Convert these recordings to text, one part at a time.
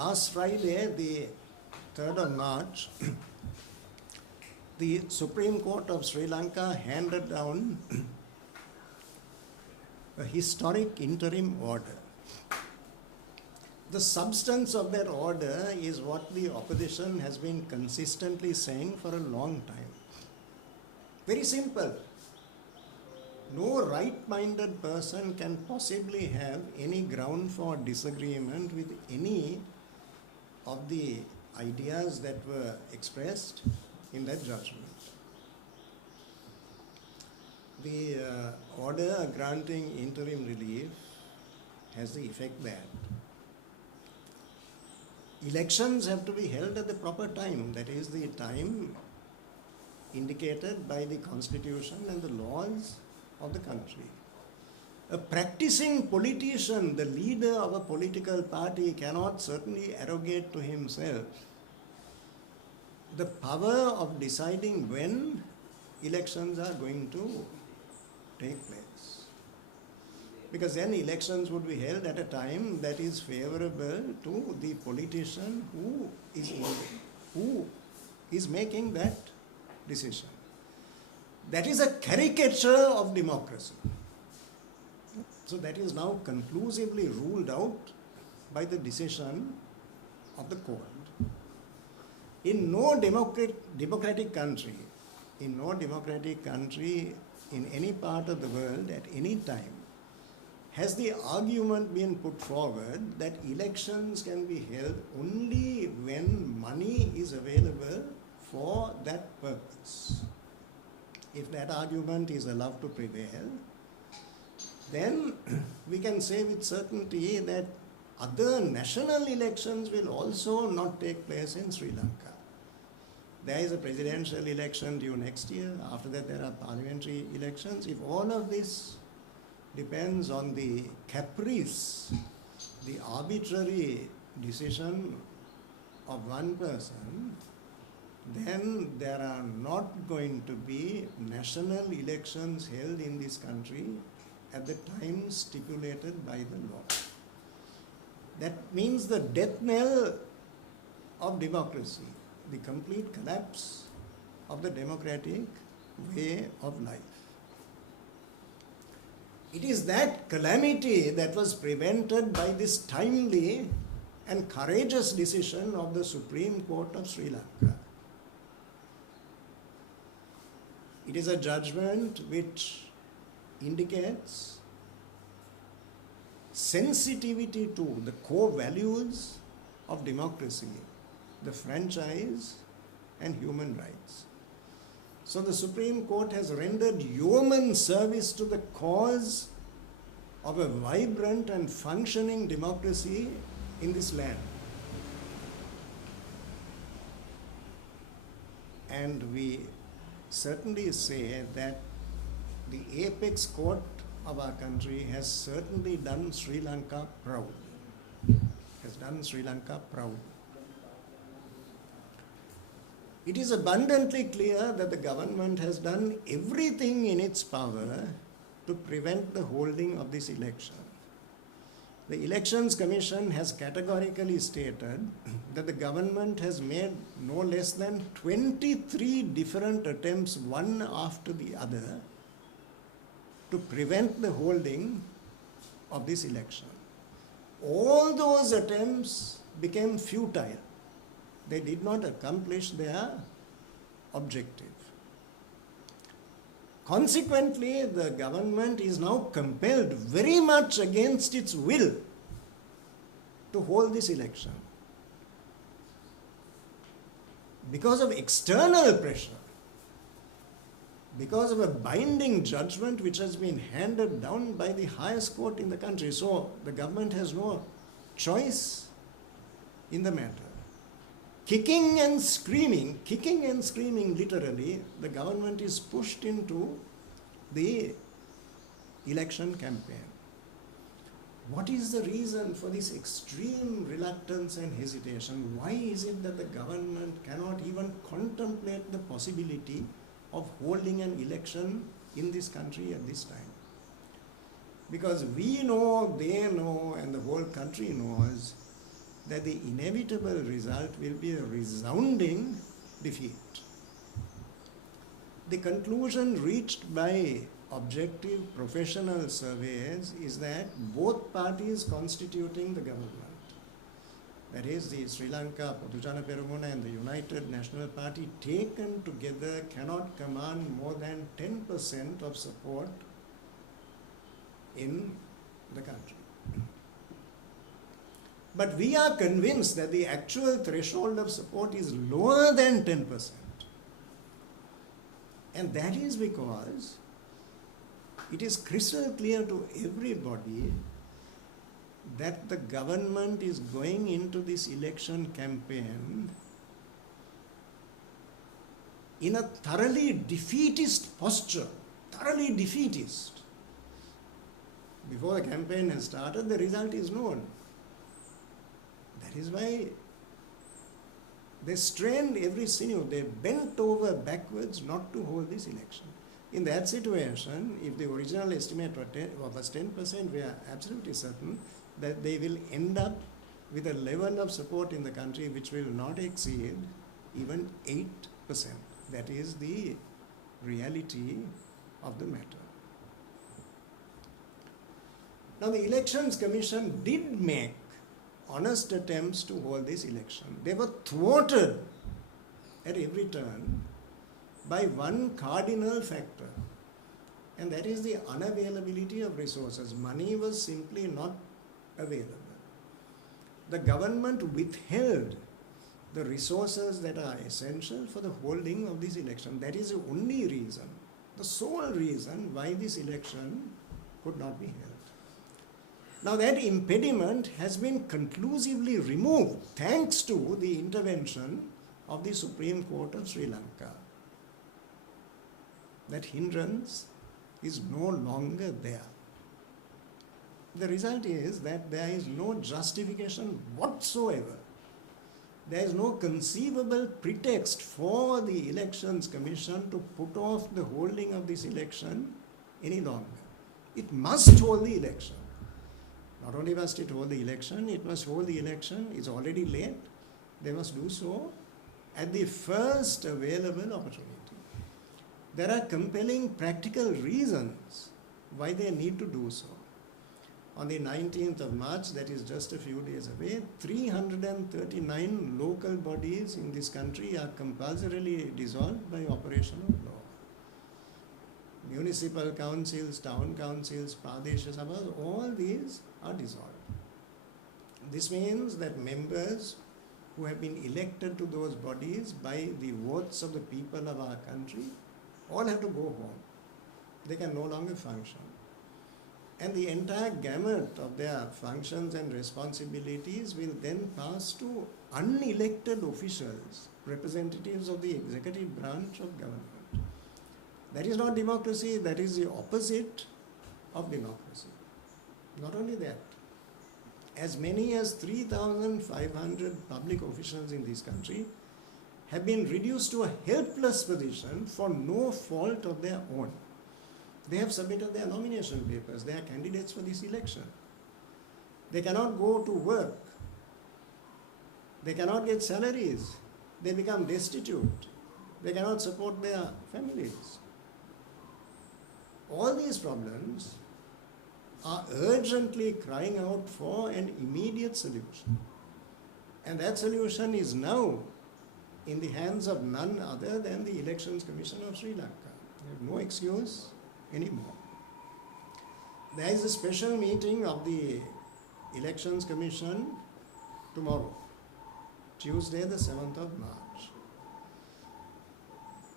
last Friday, the 3rd of March, the Supreme Court of Sri Lanka handed down a historic interim order. The substance of that order is what the opposition has been consistently saying for a long time. Very simple. No right-minded person can possibly have any ground for disagreement with any of the ideas that were expressed in that judgment. The order granting interim relief has the effect that elections have to be held at the proper time, that is the time indicated by the Constitution and the laws of the country. A practicing politician, the leader of a political party, cannot certainly arrogate to himself the power of deciding when elections are going to take place. Because then elections would be held at a time that is favorable to the politician who is making that decision. That is a caricature of democracy. So that is now conclusively ruled out by the decision of the court. In no democratic country, in any part of the world at any time, has the argument been put forward that elections can be held only when money is available for that purpose. If that argument is allowed to prevail, then we can say with certainty that other national elections will also not take place in Sri Lanka. There is a presidential election due next year. After that, there are parliamentary elections. If all of this depends on the caprice, the arbitrary decision of one person, then there are not going to be national elections held in this country at the time stipulated by the law. That means the death knell of democracy, the complete collapse of the democratic way of life. It is that calamity that was prevented by this timely and courageous decision of the Supreme Court of Sri Lanka. It is a judgment which indicates sensitivity to the core values of democracy, the franchise and human rights. So the Supreme Court has rendered yeoman service to the cause of a vibrant and functioning democracy in this land. And we certainly say that the apex court of our country has certainly done Sri Lanka proud. It is abundantly clear that the government has done everything in its power to prevent the holding of this election. The Elections Commission has categorically stated that the government has made no less than 23 different attempts, one after the other, to prevent the holding of this election. All those attempts became futile. They did not accomplish their objective. Consequently, the government is now compelled, very much against its will, to hold this election. Because of external pressure, because of a binding judgment which has been handed down by the highest court in the country. So the government has no choice in the matter. Kicking and screaming literally, the government is pushed into the election campaign. What is the reason for this extreme reluctance and hesitation? Why is it that the government cannot even contemplate the possibility of holding an election in this country at this time? Because we know, they know, and the whole country knows that the inevitable result will be a resounding defeat. The conclusion reached by objective professional surveys is that both parties constituting the government, that is the Sri Lanka Podujana Peramuna and the United National Party, taken together cannot command more than 10% of support in the country. But we are convinced that the actual threshold of support is lower than 10%. And that is because it is crystal clear to everybody that the government is going into this election campaign in a thoroughly defeatist posture, thoroughly defeatist. Before the campaign has started, the result is known. That is why they strained every sinew, they bent over backwards not to hold this election. In that situation, if the original estimate was 10%, we are absolutely certain that they will end up with a level of support in the country which will not exceed even 8%. That is the reality of the matter. Now, the Elections Commission did make honest attempts to hold this election. They were thwarted at every turn by one cardinal factor, and that is the unavailability of resources. Money was simply not available. The government withheld the resources that are essential for the holding of this election. That is the only reason, the sole reason why this election could not be held. Now that impediment has been conclusively removed thanks to the intervention of the Supreme Court of Sri Lanka. That hindrance is no longer there. The result is that there is no justification whatsoever. There is no conceivable pretext for the Elections Commission to put off the holding of this election any longer. It must hold the election. Not only must it hold the election, it must hold the election. It's already late. They must do so at the first available opportunity. There are compelling practical reasons why they need to do so. On the 19th of March, that is just a few days away, 339 local bodies in this country are compulsorily dissolved by operation of law. Municipal councils, town councils, Pradesha Sabhas, all these are dissolved. This means that members who have been elected to those bodies by the votes of the people of our country all have to go home. They can no longer function. And the entire gamut of their functions and responsibilities will then pass to unelected officials, representatives of the executive branch of government. That is not democracy, that is the opposite of democracy. Not only that, as many as 3,500 public officials in this country have been reduced to a helpless position for no fault of their own. They have submitted their nomination papers. They are candidates for this election. They cannot go to work. They cannot get salaries. They become destitute. They cannot support their families. All these problems are urgently crying out for an immediate solution. And that solution is now in the hands of none other than the Elections Commission of Sri Lanka. They have no excuse anymore. There is a special meeting of the Elections Commission tomorrow, Tuesday the 7th of March.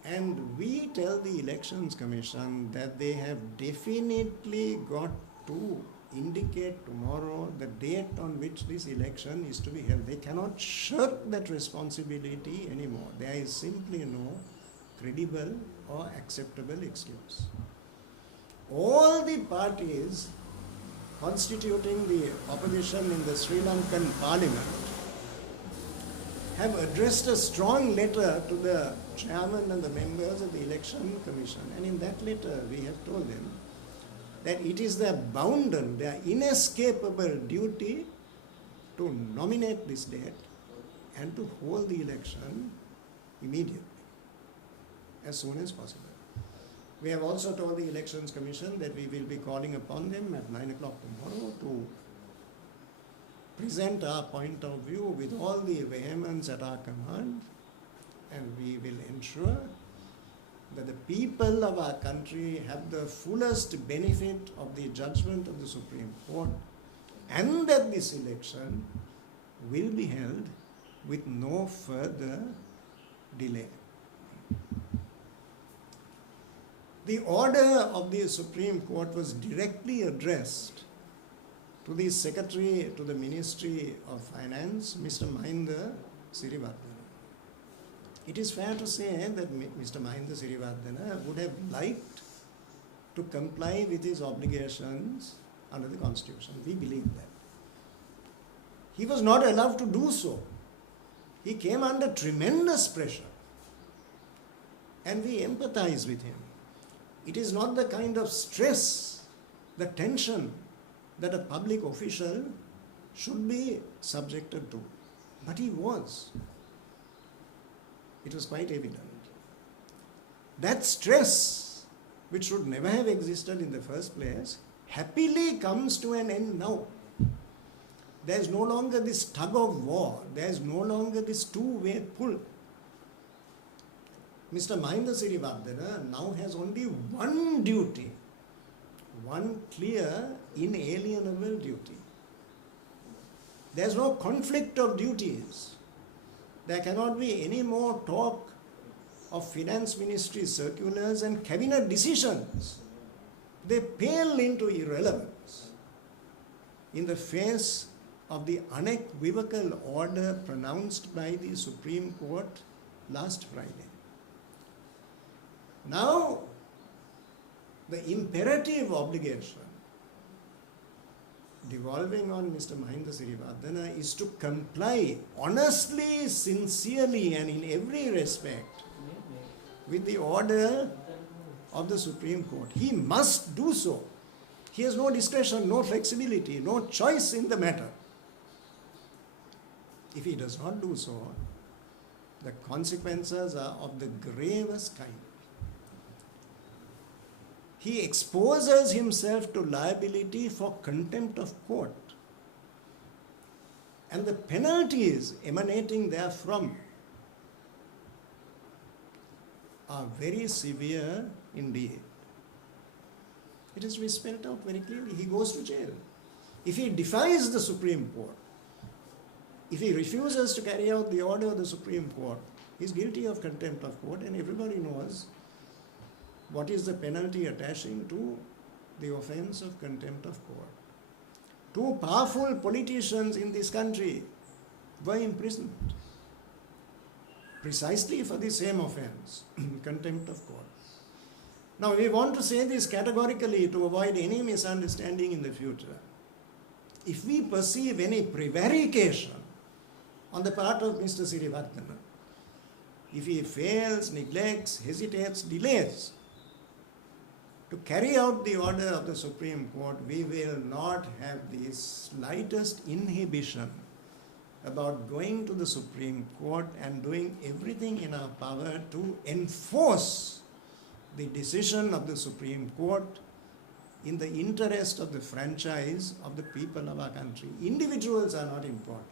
And we tell the Elections Commission that they have definitely got to indicate tomorrow the date on which this election is to be held. They cannot shirk that responsibility anymore. There is simply no credible or acceptable excuse. All the parties constituting the opposition in the Sri Lankan Parliament have addressed a strong letter to the chairman and the members of the Election Commission. And in that letter, we have told them that it is their bounden, their inescapable duty to nominate this date and to hold the election immediately, as soon as possible. We have also told the Elections Commission that we will be calling upon them at 9 o'clock tomorrow to present our point of view with all the vehemence at our command, and we will ensure that the people of our country have the fullest benefit of the judgment of the Supreme Court, and that this election will be held with no further delay. The order of the Supreme Court was directly addressed to the Secretary to the Ministry of Finance, Mr. Mahinda Sirivardhana. It is fair to say that Mr. Mahinda Sirivardhana would have liked to comply with his obligations under the Constitution. We believe that. He was not allowed to do so. He came under tremendous pressure, and we empathize with him. It is not the kind of stress, the tension that a public official should be subjected to. But he was. It was quite evident. That stress, which should never have existed in the first place, happily comes to an end now. There is no longer this tug of war. There is no longer this two-way pull. Mr. Mahinda Sirivardhana now has only one duty, one clear, inalienable duty. There is no conflict of duties. There cannot be any more talk of finance ministry circulars and cabinet decisions. They pale into irrelevance in the face of the unequivocal order pronounced by the Supreme Court last Friday. Now, the imperative obligation devolving on Mr. Mahinda Sirivardhana is to comply honestly, sincerely, and in every respect with the order of the Supreme Court. He must do so. He has no discretion, no flexibility, no choice in the matter. If he does not do so, the consequences are of the gravest kind. He exposes himself to liability for contempt of court, and the penalties emanating therefrom are very severe indeed. It is to be spelled out very clearly. He goes to jail. If he defies the Supreme Court, if he refuses to carry out the order of the Supreme Court, he is guilty of contempt of court, and everybody knows what is the penalty attaching to the offence of contempt of court. Two powerful politicians in this country were imprisoned precisely for the same offence, contempt of court. Now, we want to say this categorically to avoid any misunderstanding in the future. If we perceive any prevarication on the part of Mr. Sirivardhana, if he fails, neglects, hesitates, delays to carry out the order of the Supreme Court, we will not have the slightest inhibition about going to the Supreme Court and doing everything in our power to enforce the decision of the Supreme Court in the interest of the franchise of the people of our country. Individuals are not important.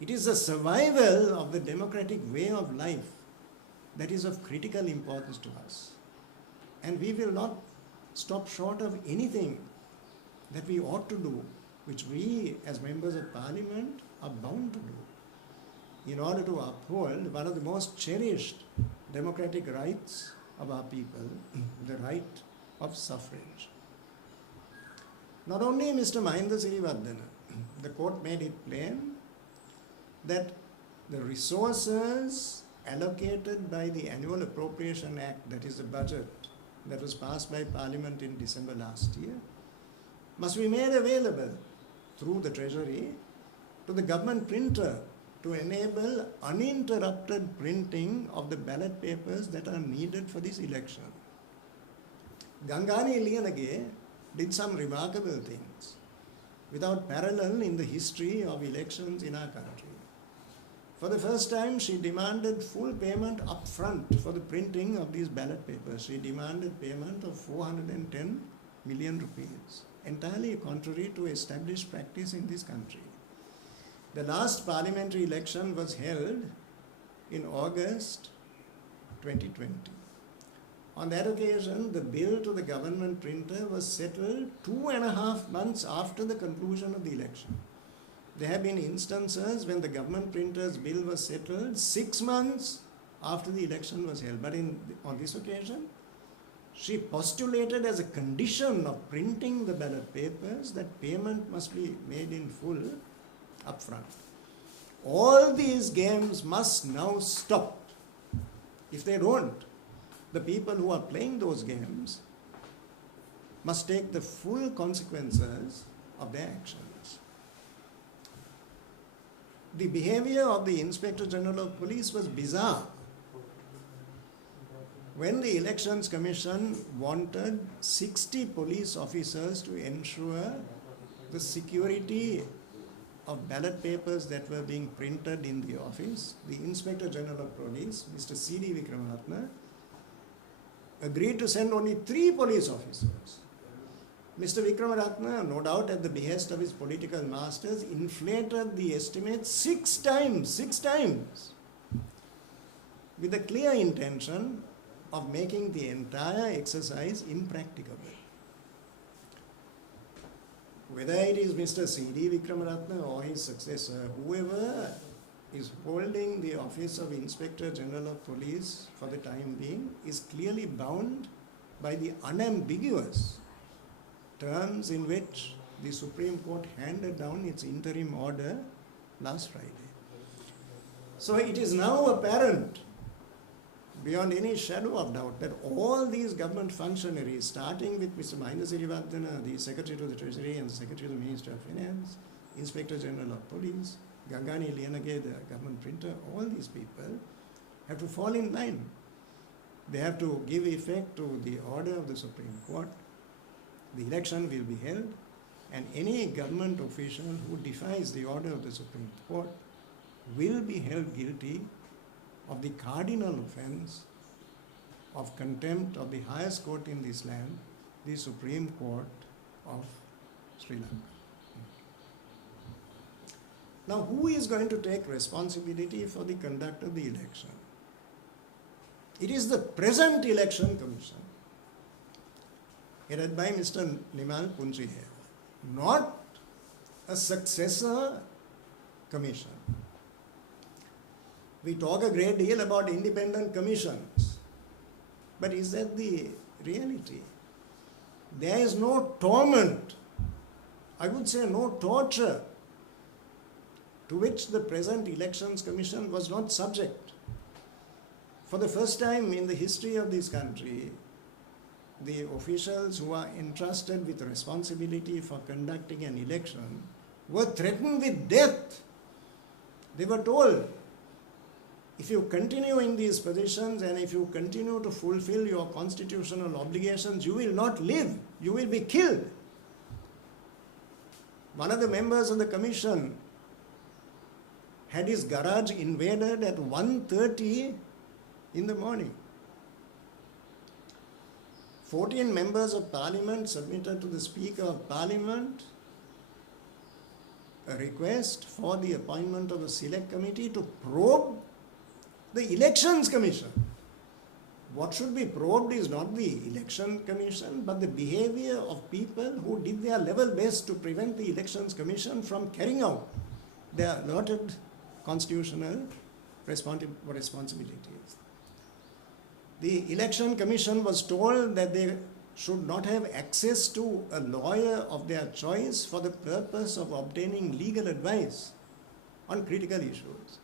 It is the survival of the democratic way of life that is of critical importance to us. And we will not stop short of anything that we ought to do, which we as members of Parliament are bound to do in order to uphold one of the most cherished democratic rights of our people, the right of suffrage. Not only Mr. Mahinda Sirivardhana, the court made it plain that the resources allocated by the Annual Appropriation Act, that is the budget that was passed by Parliament in December last year, must be made available through the Treasury to the government printer to enable uninterrupted printing of the ballot papers that are needed for this election. Gangani Liyanage did some remarkable things. without parallel in the history of elections in our country. For the first time, she demanded full payment up front for the printing of these ballot papers. She demanded payment of 410 million rupees, entirely contrary to established practice in this country. The last parliamentary election was held in August 2020. On that occasion, the bill to the government printer was settled 2.5 months after the conclusion of the election. There have been instances when the government printer's bill was settled 6 months after the election was held. But on this occasion, she postulated as a condition of printing the ballot papers that payment must be made in full upfront. All these games must now stop. If they don't, the people who are playing those games must take the full consequences of their actions. The behavior of the Inspector General of Police was bizarre. When the Elections Commission wanted 60 police officers to ensure the security of ballot papers that were being printed in the office, the Inspector General of Police, Mr. C.D. Vikramaratne, agreed to send only 3 police officers. Mr. Vikramaratne, no doubt at the behest of his political masters, inflated the estimate 6 times, with the clear intention of making the entire exercise impracticable. Whether it is Mr. C.D. Vikramaratne or his successor, whoever is holding the office of Inspector General of Police for the time being is clearly bound by the unambiguous terms in which the Supreme Court handed down its interim order last Friday. So it is now apparent, beyond any shadow of doubt, that all these government functionaries, starting with Mr. Mahinda Sirivardhana, the Secretary to the Treasury and the Secretary to the Ministry of Finance, Inspector General of Police, Gangani Liyanage, the government printer, all these people have to fall in line. They have to give effect to the order of the Supreme Court. The election will be held, and any government official who defies the order of the Supreme Court will be held guilty of the cardinal offense of contempt of the highest court in this land, the Supreme Court of Sri Lanka. Now, who is going to take responsibility for the conduct of the election? It is the present Election Commission, headed by Mr. Nimal Punjihe, not a successor commission. We talk a great deal about independent commissions, but is that the reality? There is no torment, I would say no torture, to which the present Elections Commission was not subject. For the first time in the history of this country, the officials who are entrusted with responsibility for conducting an election were threatened with death. They were told, if you continue in these positions and if you continue to fulfill your constitutional obligations, you will not live, you will be killed. One of the members of the commission had his garage invaded at 1:30 in the morning. 14 members of parliament submitted to the Speaker of Parliament a request for the appointment of a select committee to probe the Elections Commission. What should be probed is not the Election Commission, but the behavior of people who did their level best to prevent the Elections Commission from carrying out their allotted constitutional responsibilities. The Election Commission was told that they should not have access to a lawyer of their choice for the purpose of obtaining legal advice on critical issues.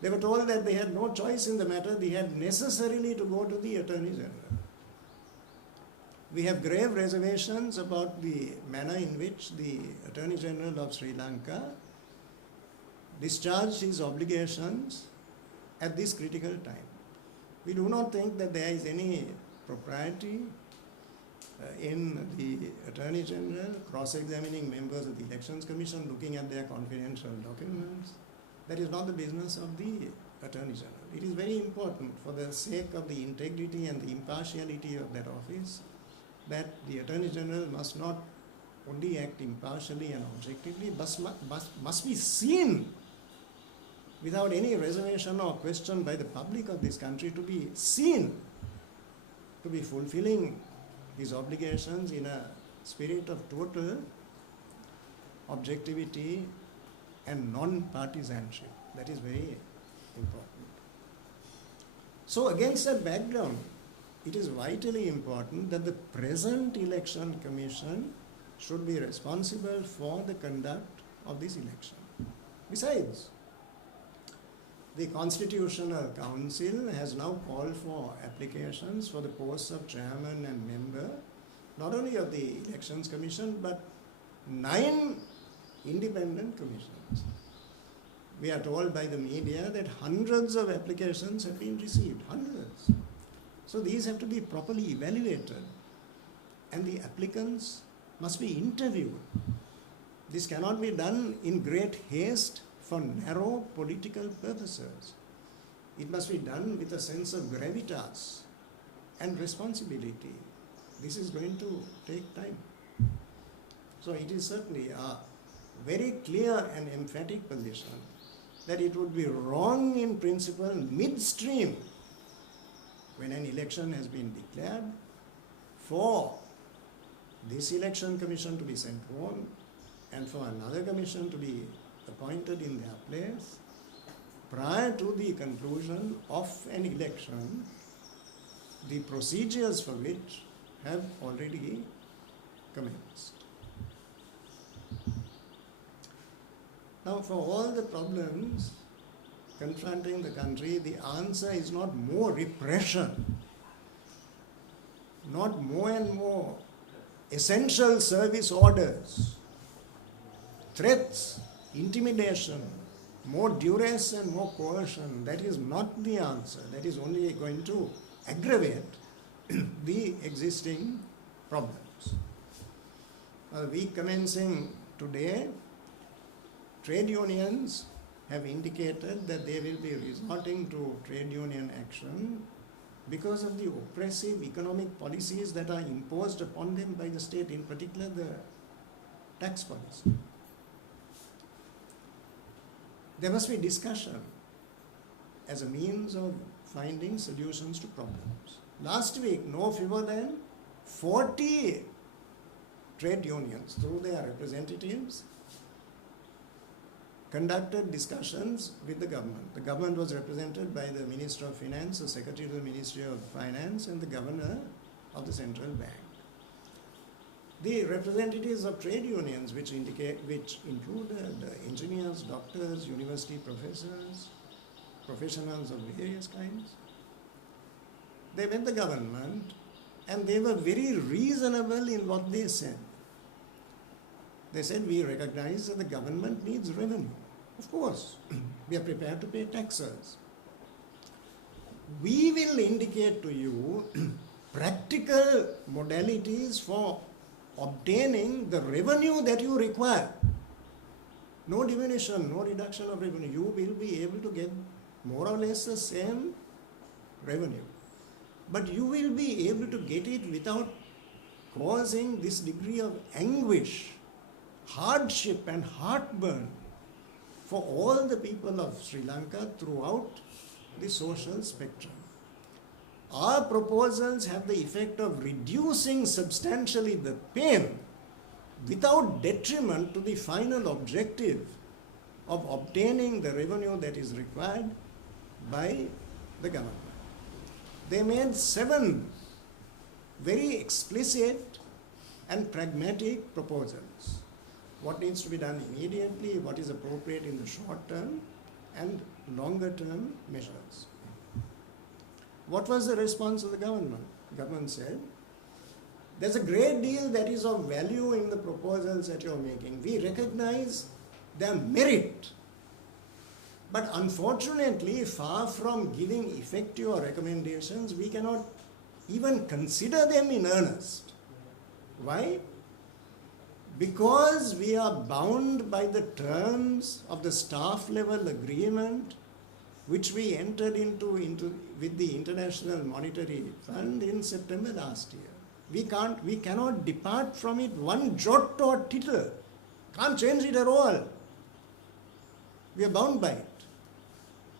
They were told that they had no choice in the matter, they had necessarily to go to the Attorney General. We have grave reservations about the manner in which the Attorney General of Sri Lanka discharged his obligations at this critical time. We do not think that there is any propriety in the Attorney General, cross-examining members of the Elections Commission, looking at their confidential documents. That is not the business of the Attorney General. It is very important for the sake of the integrity and the impartiality of that office that the Attorney General must not only act impartially and objectively, but must be seen without any reservation or question by the public of this country to be seen to be fulfilling his obligations in a spirit of total objectivity and non-partisanship. That is very important. So against that background, it is vitally important that the present election commission should be responsible for the conduct of this election. Besides, the Constitutional Council has now called for applications for the posts of chairman and member, not only of the Elections Commission, but 9 independent commissions. We are told by the media that hundreds of applications have been received, hundreds. So these have to be properly evaluated, and the applicants must be interviewed. This cannot be done in great haste for narrow political purposes. It must be done with a sense of gravitas and responsibility. This is going to take time. So it is certainly a very clear and emphatic position that it would be wrong in principle midstream when an election has been declared for this election commission to be sent home and for another commission to be appointed in their place prior to the conclusion of an election, the procedures for which have already commenced. Now, for all the problems confronting the country, the answer is not more repression, not more and more essential service orders, threats, intimidation, more duress and more coercion. That is not the answer. That is only going to aggravate the existing problems. A week commencing today, trade unions have indicated that they will be resorting to trade union action because of the oppressive economic policies that are imposed upon them by the state, in particular the tax policy. There must be discussion as a means of finding solutions to problems. Last week, no fewer than 40 trade unions, through their representatives, conducted discussions with the government. The government was represented by the Minister of Finance, the Secretary of the Ministry of Finance, and the Governor of the Central Bank. The representatives of trade unions, which included engineers, doctors, university professors, professionals of various kinds, they met the government and they were very reasonable in what they said. They said, we recognize that the government needs revenue. Of course, we are prepared to pay taxes. We will indicate to you practical modalities for obtaining the revenue that you require. No diminution, no reduction of revenue. You will be able to get more or less the same revenue. But you will be able to get it without causing this degree of anguish, hardship and heartburn for all the people of Sri Lanka throughout the social spectrum. Our proposals have the effect of reducing substantially the pain without detriment to the final objective of obtaining the revenue that is required by the government. They made 7 very explicit and pragmatic proposals. What needs to be done immediately, what is appropriate in the short term and longer term measures. What was the response of the government? The government said, there's a great deal that is of value in the proposals that you're making. We recognize their merit. But unfortunately, far from giving effect to your recommendations, we cannot even consider them in earnest. Why? Because we are bound by the terms of the staff level agreement which we entered into with the International Monetary Fund in September last year. We cannot depart from it one jot or tittle. Can't change it at all. We are bound by it.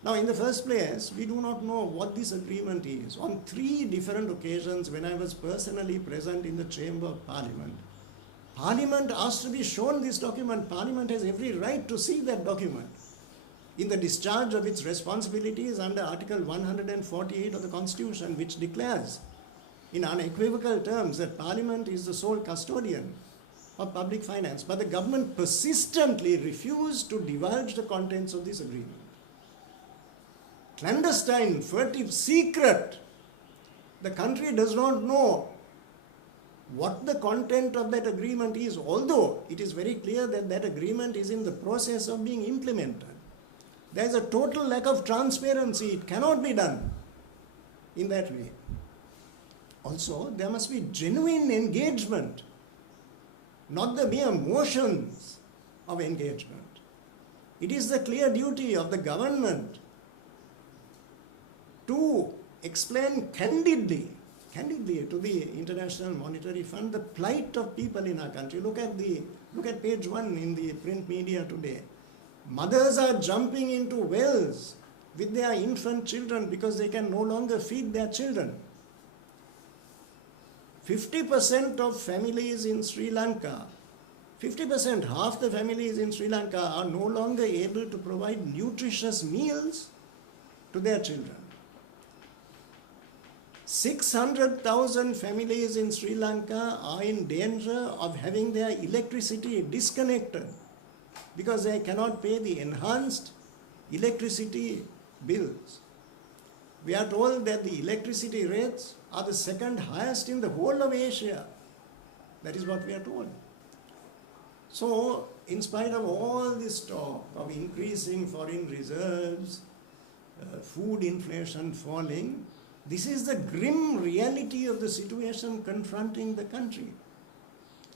Now, in the first place, we do not know what this agreement is. On 3 different occasions when I was personally present in the Chamber of Parliament, Parliament asked to be shown this document. Parliament has every right to see that document in the discharge of its responsibilities under Article 148 of the Constitution, which declares in unequivocal terms that Parliament is the sole custodian of public finance. But the government persistently refused to divulge the contents of this agreement. Clandestine, furtive, secret. The country does not know what the content of that agreement is, although it is very clear that that agreement is in the process of being implemented. There is a total lack of transparency. It cannot be done in that way. Also, there must be genuine engagement, not the mere motions of engagement. It is the clear duty of the government to explain candidly to the International Monetary Fund the plight of people in our country. Look at page 1 in the print media today. Mothers are jumping into wells with their infant children because they can no longer feed their children. 50% of families in Sri Lanka, 50%, half the families in Sri Lanka are no longer able to provide nutritious meals to their children. 600,000 families in Sri Lanka are in danger of having their electricity disconnected because they cannot pay the enhanced electricity bills. We are told that the electricity rates are the second highest in the whole of Asia. That is what we are told. So, in spite of all this talk of increasing foreign reserves, food inflation falling, this is the grim reality of the situation confronting the country.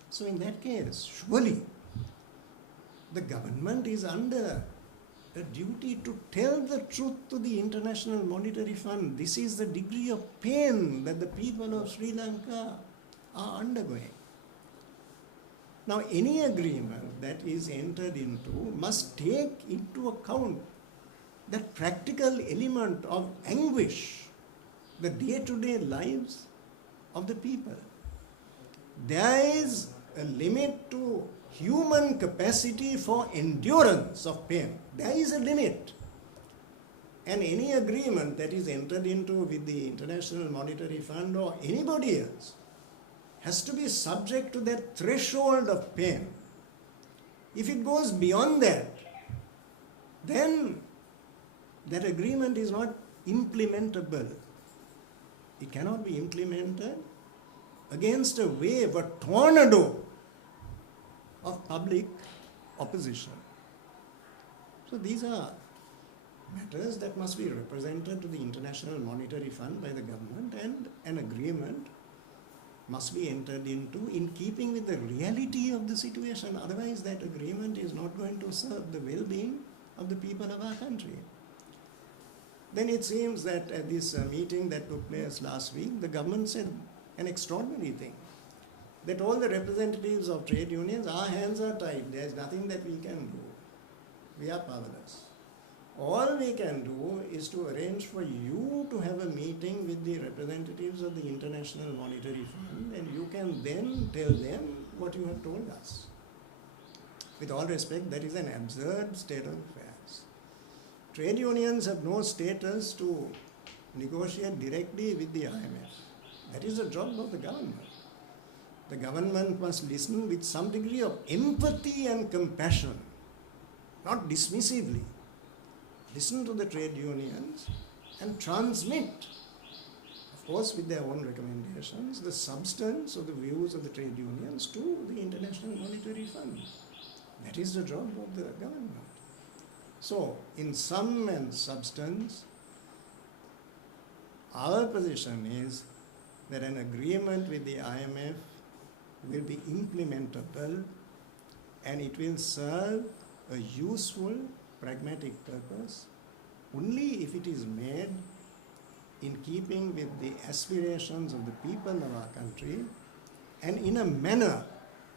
So in that case, surely the government is under a duty to tell the truth to the International Monetary Fund. This is the degree of pain that the people of Sri Lanka are undergoing. Now, any agreement that is entered into must take into account that practical element of anguish, the day-to-day lives of the people. There is a limit to human capacity for endurance of pain. There is a limit. And any agreement that is entered into with the International Monetary Fund or anybody else has to be subject to that threshold of pain. If it goes beyond that, then that agreement is not implementable. It cannot be implemented against a wave, a tornado of public opposition. So these are matters that must be represented to the International Monetary Fund by the government, and an agreement must be entered into in keeping with the reality of the situation. Otherwise, that agreement is not going to serve the well-being of the people of our country. Then it seems that at this meeting that took place last week, the government said an extraordinary thing, that all the representatives of trade unions, our hands are tied, there is nothing that we can do. We are powerless. All we can do is to arrange for you to have a meeting with the representatives of the International Monetary Fund, and you can then tell them what you have told us. With all respect, that is an absurd state of affairs. Trade unions have no status to negotiate directly with the IMF. That is the job of the government. The government must listen with some degree of empathy and compassion, not dismissively. Listen to the trade unions and transmit, of course with their own recommendations, the substance of the views of the trade unions to the International Monetary Fund. That is the job of the government. So, in sum and substance, our position is that an agreement with the IMF will be implementable and it will serve a useful, pragmatic purpose only if it is made in keeping with the aspirations of the people of our country and in a manner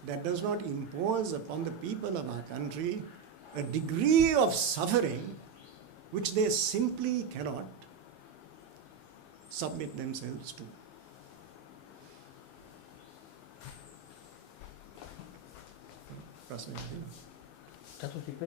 that does not impose upon the people of our country a degree of suffering which they simply cannot submit themselves to. Prasna, That would be great.